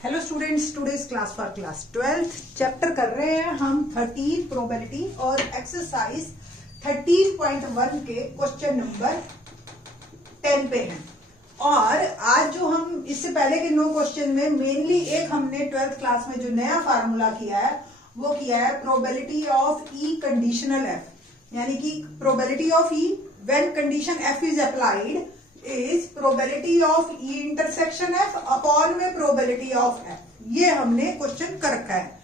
Hello students, today's class for class 12th chapter कर रहे हैं हम 13 प्रोबेबिलिटी और एक्सरसाइज 13.1 के क्वेश्चन नंबर 10 पे हैं। और आज जो हम इससे पहले के 9 क्वेश्चन में मेनली एक हमने 12th क्लास में जो नया फार्मूला किया है वो किया है probability of E conditional F, यानी कि probability of E when condition F is applied is probability of E intersection F upon में प्रोबेबिलिटी ऑफ एफ। ये हमने क्वेश्चन कर रखा है।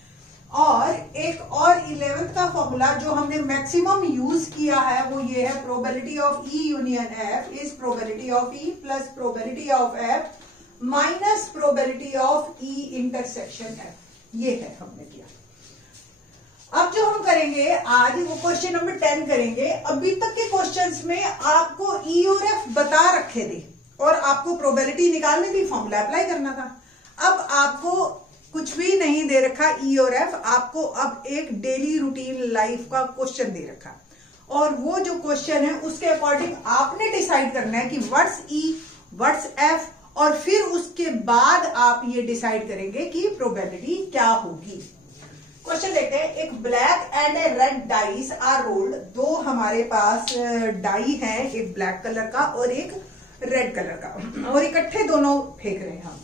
और एक और 11th का फॉर्मूला जो हमने मैक्सिमम यूज किया है वो ये है probability of E union F is probability of E plus probability of F minus probability of E intersection F. ये है हमने किया। अब जो हम करेंगे आज वो क्वेश्चन नंबर 10 करेंगे। अभी तक के क्वेश्चंस में आपको ई और एफ बता रखे थे और आपको प्रोबेबिलिटी निकालनी थी, फॉर्मूला अप्लाई करना था। अब आपको कुछ भी नहीं दे रखा ई और एफ, आपको अब एक डेली रूटीन लाइफ का क्वेश्चन दे रखा और वो जो क्वेश्चन है उसके अकॉर्डिंग आपने डिसाइड करना है कि व्हाट्स ई व्हाट्स एफ, और फिर उसके बाद आप ये डिसाइड करेंगे कि प्रोबेबिलिटी क्या होगी। क्वेश्चन देखते हैं। एक black and a red dice are rolled. दो हमारे पास डाई है, एक ब्लैक कलर का और एक रेड कलर का, और इकट्ठे दोनों फेंक रहे हैं हम।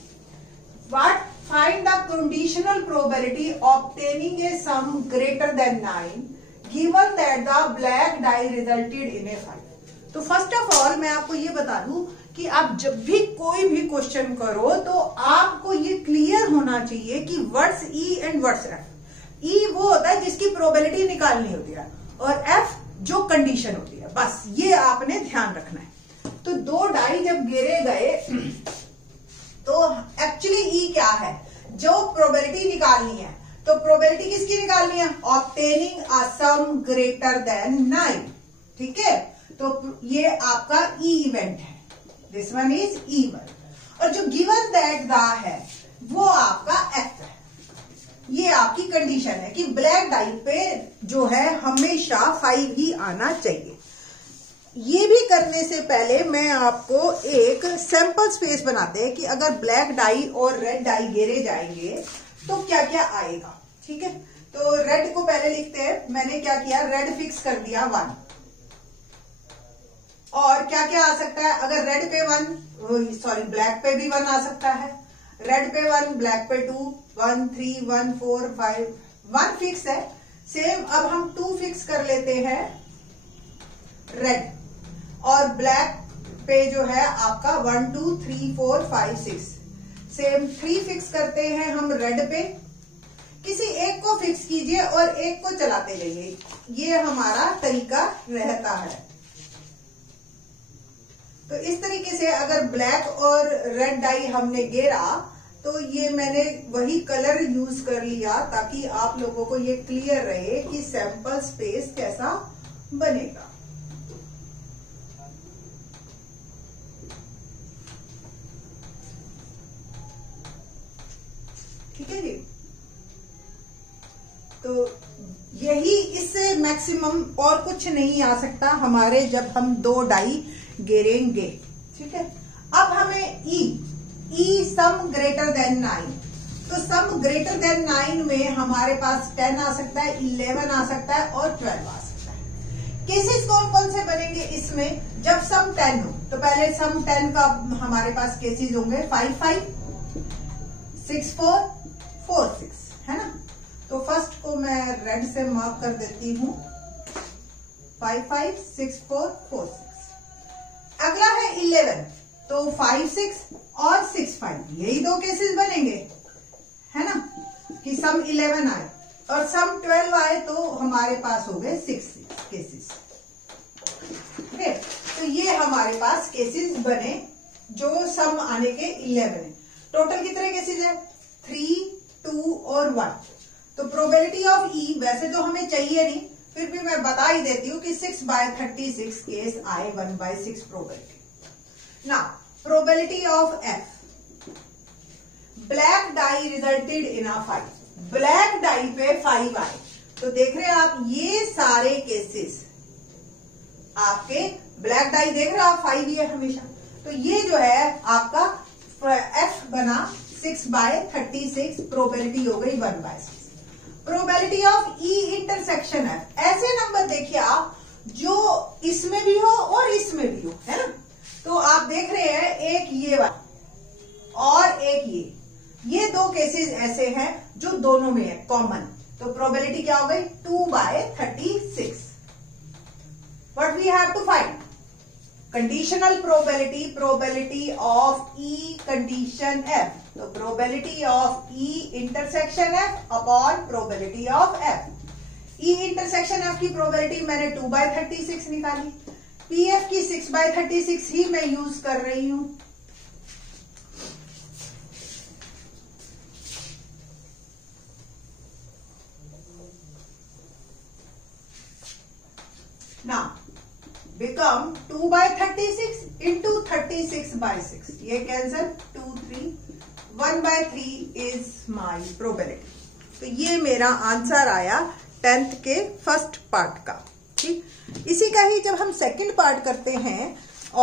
What find the conditional probability obtaining a sum greater than 9 given that the black die resulted in a 5। तो फर्स्ट ऑफ ऑल मैं आपको ये बता दूं कि आप जब भी कोई भी क्वेश्चन करो तो आपको ये क्लियर होना चाहिए कि what's E and what's F. E वो होता है जिसकी प्रोबेबिलिटी निकालनी होती है और एफ जो कंडीशन होती है, बस ये आपने ध्यान रखना है। तो दो डाई जब गिरे गए तो एक्चुअली ई क्या है, जो प्रोबेबिलिटी निकालनी है। तो प्रोबेबिलिटी किसकी निकालनी है? ऑब्टेनिंग अ सम ग्रेटर देन 9। ठीक है, तो ये आपका ई इवेंट है, this one is E one. और जो गिवन दैट द है वो आपका एफ है। ये आपकी कंडीशन है कि ब्लैक डाई पे जो है हमेशा 5 ही आना चाहिए। ये भी करने से पहले मैं आपको एक सैंपल स्पेस बनाते हैं कि अगर ब्लैक डाई और रेड डाई गिरे जाएंगे तो क्या क्या आएगा। ठीक है, तो रेड को पहले लिखते हैं। मैंने क्या किया, रेड फिक्स कर दिया 1। और क्या क्या आ सकता है, अगर रेड पे 1, सॉरी ब्लैक पे भी 1 आ सकता है। रेड पे 1, ब्लैक पे 2, 1 3 1 4 5, 1 फिक्स है। सेम अब हम 2 फिक्स कर लेते हैं रेड, और ब्लैक पे जो है आपका 1 2 3 4 5 6। सेम 3 फिक्स करते हैं हम रेड पे। किसी एक को फिक्स कीजिए और एक को चलाते जाइए, ये हमारा तरीका रहता है। तो इस तरीके से अगर ब्लैक और रेड डाई हमने गिरा तो ये मैंने वही कलर यूज कर लिया ताकि आप लोगों को ये क्लियर रहे कि सैंपल स्पेस कैसा बनेगा। ठीक है जी, तो यही इससे मैक्सिमम और कुछ नहीं आ सकता हमारे जब हम 2 डाई गिरेंगे। ठीक है, अब हमें ई सम ग्रेटर देन 9। तो सम ग्रेटर देन 9 में हमारे पास 10 आ सकता है, 11 आ सकता है और 12 आ सकता है। केसेस कौन कौन से बनेंगे इसमें, जब सम 10 हो। तो पहले सम 10 का हमारे पास केसेस होंगे 5 5 6 4 4 6, है ना। तो फर्स्ट को मैं रेड से मार्क कर देती हूं, 5 5 6 4 4 6। अगला है 11, तो 5 6 और 6 5, यही 2 केसेस बनेंगे, है ना, कि सम 11 आए और सम 12 आए तो हमारे पास हो गए 6 केसेस। ठीक, तो ये हमारे पास केसेस बने जो सम आने के 11 है। टोटल कितने केसेस है? 3 2 और 1। तो प्रोबेबिलिटी ऑफ ई वैसे तो हमें चाहिए नहीं, फिर भी मैं बता ही देती हूँ कि 6/36 केस आए 1/6 probability. Now probability of F, black die resulted in a 5। Black dye पे 5 आए, तो देख रहे हैं आप ये सारे केसेस आपके ब्लैक डाई देख रहे हो आप 5 ही है हमेशा। तो ये जो है आपका एफ बना 6/36 प्रोबेबिलिटी हो गई 1/6। प्रोबेबिलिटी ऑफ ई इंटरसेक्शन है, ऐसे नंबर देखिए आप जो इसमें भी हो और इसमें भी हो, है ना। तो आप देख रहे हैं एक ये वाला और एक ये दो केसेस ऐसे हैं जो दोनों में है कॉमन। तो प्रोबेबिलिटी क्या हो गई 2/36। What we have to find conditional probability, probability of E condition F. तो probability of E intersection F upon probability of F. E intersection F की प्रोबेबिलिटी मैंने 2/36 निकाली, पी एफ की 6/36 ही मैं यूज कर रही हूं। Now become 2/36 into 36/6, ये कैंसल 2 3 1/3 is my probability। तो ये मेरा आंसर आया 10th के फर्स्ट पार्ट का। ठीक, इसी का ही जब हम सेकंड पार्ट करते हैं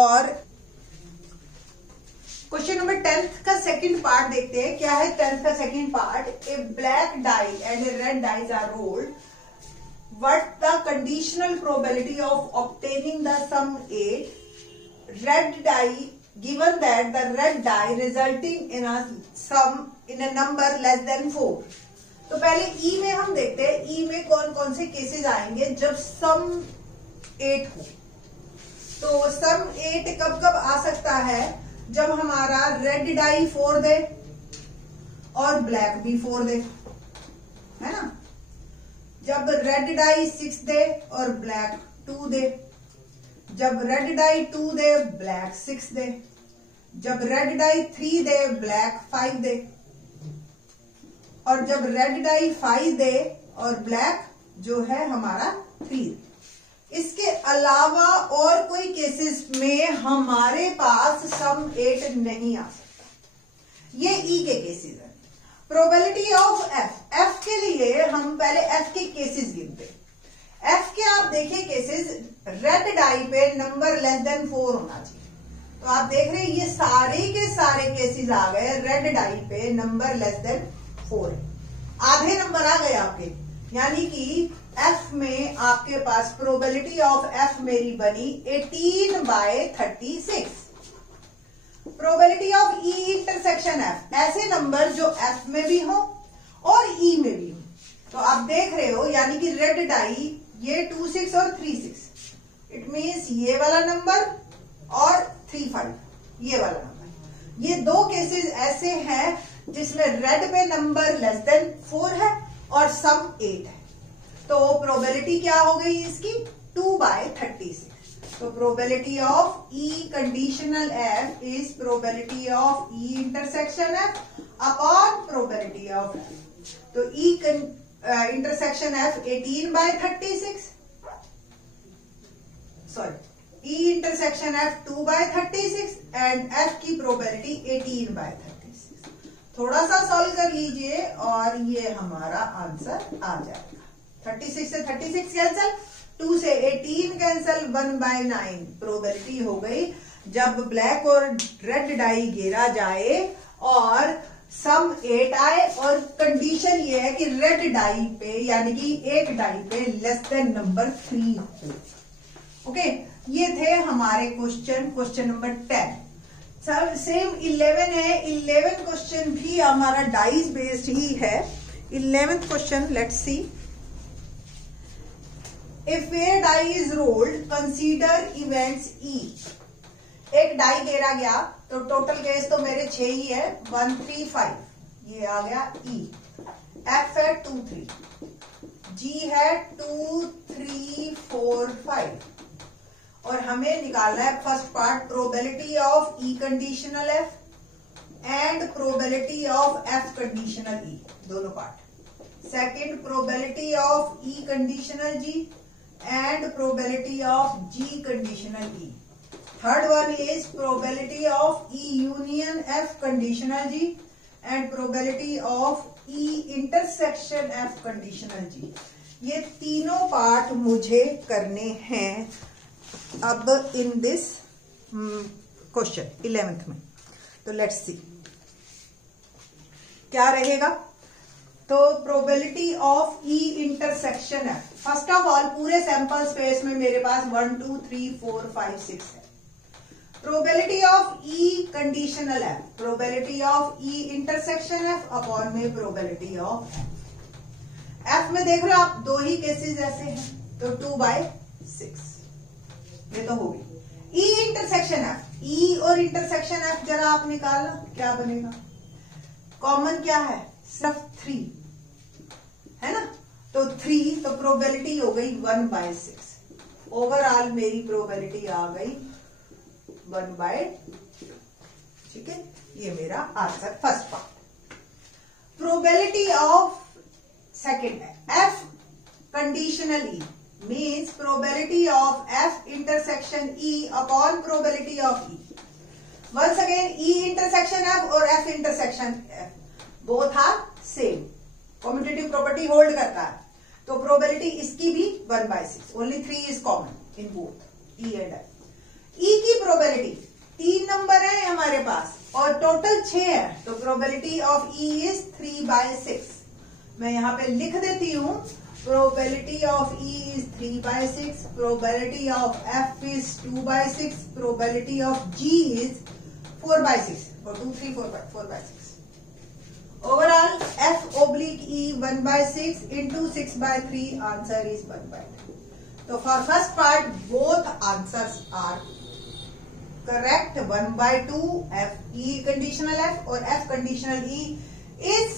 और क्वेश्चन नंबर 10th का सेकंड पार्ट देखते हैं। क्या है 10th का second part? A black die and a red dice are rolled, what the conditional probability of obtaining the sum 8 red die, given that the red die resulting in a sum in a number less than 4। तो पहले ई में हम देखते हैं ई में कौन कौन से केसेस आएंगे जब सम 8 हो। तो सम 8 कब कब आ सकता है? जब हमारा रेड डाई 4 दे और ब्लैक भी 4 दे, है ना। जब रेड डाई 6 दे और ब्लैक 2 दे, जब रेड डाई 2 दे ब्लैक 6 दे, जब रेड डाई 3 दे ब्लैक 5 दे, और जब रेड डाई 5 दे और ब्लैक जो है हमारा 3। इसके अलावा और कोई केसेस में हमारे पास सम 8 नहीं आ सकता। ये ई के केसेस है। प्रोबेबिलिटी ऑफ एफ, एफ के लिए हम पहले एफ के केसेस गिनते। एफ के आप देखिए केसेस, रेड डाई पे नंबर लेस देन 4 होना चाहिए। तो आप देख रहे हैं ये सारे के सारे केसेस आ गए, रेड डाई पे नंबर लेस देन 4 है। आधे नंबर आ गए आपके, यानी कि एफ में आपके पास प्रोबेबिलिटी ऑफ एफ मेरी बनी 18/36। Probability of E intersection F, ऐसे नंबर जो एफ में भी हो और ई में भी हो। तो आप देख रहे हो यानी कि रेड डाई ये 2 6 और 3 6, इट मीन्स ये वाला नंबर और 3 5 ये वाला नंबर। ये दो केसेस ऐसे हैं जिसमें रेड पे नंबर लेस देन 4 है और सम 8 है। तो प्रोबेबिलिटी क्या हो गई इसकी 2/36। तो probability of E conditional F is probability of E intersection F upon probability of F. तो E intersection F 18/36, sorry E intersection F 2/36 and F की प्रोबेबिलिटी 18/36। थोड़ा सा सॉल्व कर लीजिए और ये हमारा आंसर आ जाएगा। 36 से 36 कैंसल, 2 से 18 कैंसल, 1/9 प्रोबेबिलिटी हो गई जब ब्लैक और रेड डाई घेरा जाए और सम 8 आए और कंडीशन ये है कि रेड डाई पे यानी कि एक डाई पे लेस देन नंबर 3 हो। ओके, ये थे हमारे क्वेश्चन नंबर 10। सर सेम 11 है, 11 क्वेश्चन भी हमारा डाइस बेस्ड ही है। 11th question let's see. If a die is rolled, consider events E। एक डाई घेरा गया तो टोटल केस तो मेरे 6 ही है, 1 3 5, ये आ गया E। F है 2 3, G है 2 3 4 5, और हमें निकालना है first part probability of E conditional F and probability of F conditional E, दोनों part. Second probability of E conditional G and probability of G conditional E. Third one is probability of E union F conditional G and probability of E intersection F conditional G. ये तीनों part मुझे करने हैं अब in this question 11th में। तो let's see. क्या रहेगा? तो प्रोबेबिलिटी ऑफ ई इंटरसेक्शन है। फर्स्ट ऑफ ऑल पूरे सैंपल स्पेस में मेरे पास 1 2 3 4 5 6 है। प्रोबेबिलिटी ऑफ ई कंडीशनल है, probability of E intersection F upon में प्रोबेबिलिटी ऑफ एफ में देख रहे हो आप दो ही केसेस ऐसे हैं, तो 2/6 ये तो होगी। ई इंटरसेक्शन एफ, ई और इंटरसेक्शन एफ जरा आप निकालना, क्या बनेगा? कॉमन क्या है? सिर्फ 3 है ना, तो 3, तो प्रोबेबिलिटी हो गई 1/6। ओवरऑल मेरी प्रोबेबिलिटी आ गई 1/2। ठीक है, ये मेरा answer first part. Probability of second है F conditional E means probability of F intersection E upon probability of E. Once again E intersection F और F intersection F both are same, commutative property hold करता है, तो probability इसकी भी 1/6, only 3 is common in both E and F. E की probability 3 number है हमारे पास और टोटल 6 है, तो प्रोबेबिलिटी ऑफ ई इज 3/6। मैं यहां पे लिख देती हूं, probability of E is 3/6, probability of F is 2/6, probability of G is 4/6, 2 3 4/6। Overall F oblique E 1/6 into 6/3, answer is 1/2। तो for first part both answers are correct. 1/2 F E conditional F और F conditional E is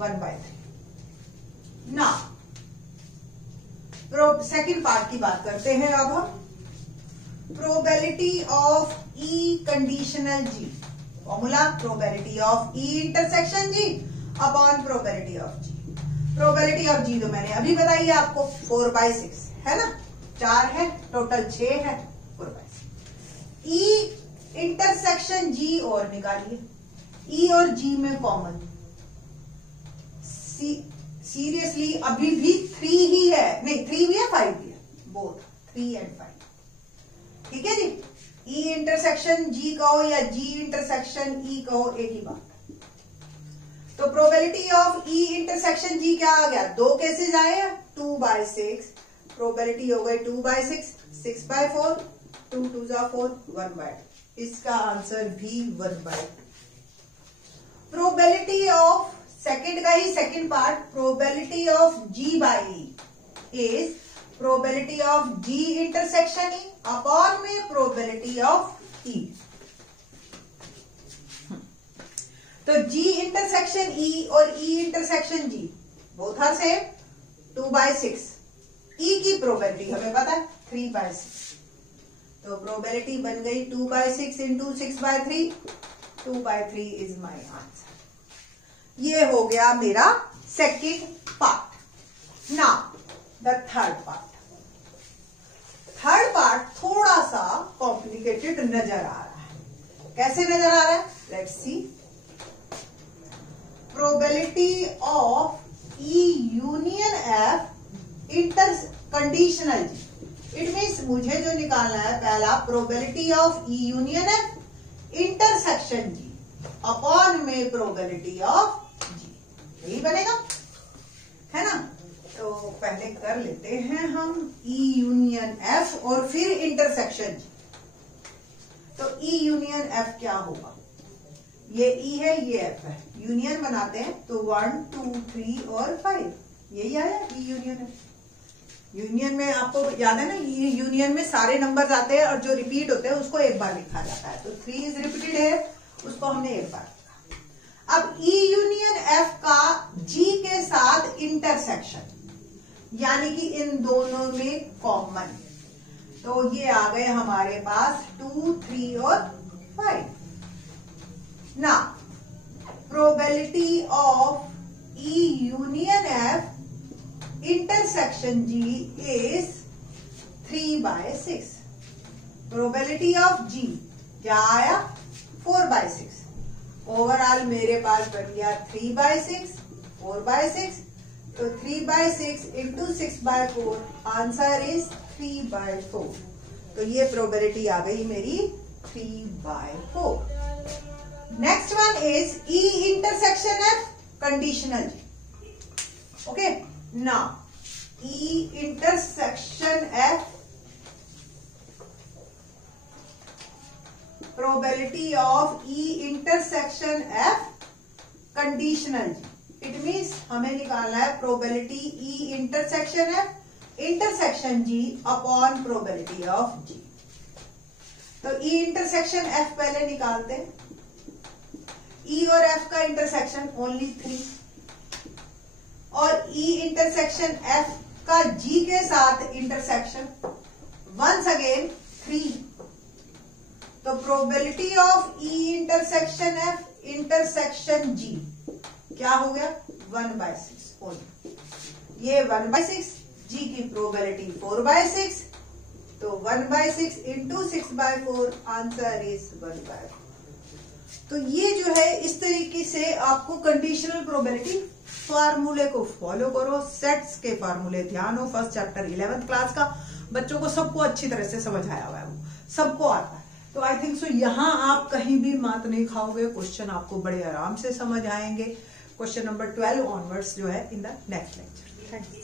1/3। ना second part की बात करते हैं अब हम। Probability of E conditional G, formula probability of E intersection G upon probability of G. Probability of G तो मैंने अभी बताई आपको 4/6 है ना, 4 है टोटल 6 है, 4/6। ई इंटरसेक्शन जी और निकालिए, ई और जी में कॉमन सीरियसली अभी भी 3 ही है, नहीं 3 भी है 5 भी है, बोथ 3 and 5। ठीक है जी, ई इंटरसेक्शन जी कहो या जी इंटरसेक्शन ई कहो एक ही बात। तो प्रोबेबिलिटी ऑफ ई इंटरसेक्शन जी क्या आ गया? 2 केसेस आए हैं, 2/6, प्रोबेबिलिटी हो गई 2/6, 6/4, 2 2 4, 1/2। इसका आंसर भी 1/2। प्रोबेबिलिटी ऑफ सेकेंड का ही second part, probability of G by E is probability of G intersection E upon में प्रोबेबिलिटी ऑफ ई। तो जी इंटरसेक्शन ई और E intersection G both are same, 2/6। E की probability हमें पता है 3/6, तो प्रोबेबिलिटी बन गई 2/6 into 6/3, 2/3 इज माई आंसर। ये हो गया मेरा second part. Now the third part. Third part थोड़ा सा कॉम्प्लिकेटेड नजर आ रहा है। कैसे नजर आ रहा है? Let's see. Probability of E union F inter conditional G. It means मुझे जो निकालना है पहला probability of E union F intersection G upon में प्रोबेबिलिटी ऑफ जी, यही बनेगा है ना। तो पहले कर लेते हैं हम ई यूनियन एफ और फिर इंटरसेक्शन जी। तो ई यूनियन एफ क्या होगा? ये ई है, ये एफ है, यूनियन बनाते हैं तो 1 2 3 और 5, यही आया ई यूनियन एफ। यूनियन में आपको याद है ना, ये यूनियन में सारे नंबर्स आते हैं और जो रिपीट होते हैं उसको एक बार लिखा जाता है, तो 3 इज रिपीटेड है, उसको हमने एक बार लिखा। अब ई यूनियन एफ का जी के साथ इंटरसेक्शन, यानी कि इन दोनों में कॉमन, तो ये आ गए हमारे पास 2 3 और 5। ना probability of E union F intersection G is 3/6। Probability of G क्या आया? 4/6। ओवरऑल मेरे पास बन गया 3/6, 4/6, तो 3/6 into 6/4, आंसर इज 3/4। तो ये प्रोबेबिलिटी आ गई मेरी 3/4। Next one is E intersection F, conditional. Okay, now E intersection F, probability of E intersection F, conditional. It means हमें निकालना है probability E intersection F, intersection G upon probability of G. तो E intersection F पहले निकालते हैं. E और F का intersection only 3 और E इंटरसेक्शन F का G के साथ इंटरसेक्शन वंस अगेन 3. तो probability of E intersection F intersection G क्या हो गया 1/6 ओनली. ये 1/6, G की प्रोबेबिलिटी 4/6, तो 1/6 इंटू 6/4 आंसर इज 1/4. तो ये जो है इस तरीके से आपको कंडीशनल प्रोबेबिलिटी फार्मूले को फॉलो करो. सेट्स के फार्मूले ध्यान हो. फर्स्ट चैप्टर 11th क्लास का बच्चों को सबको अच्छी तरह से समझ आया हुआ है, वो सबको आता है. तो आई थिंक सो यहाँ आप कहीं भी मात नहीं खाओगे. क्वेश्चन आपको बड़े आराम से समझ आएंगे. क्वेश्चन नंबर 12 ऑनवर्ड्स जो है in the next lecture. Thank you.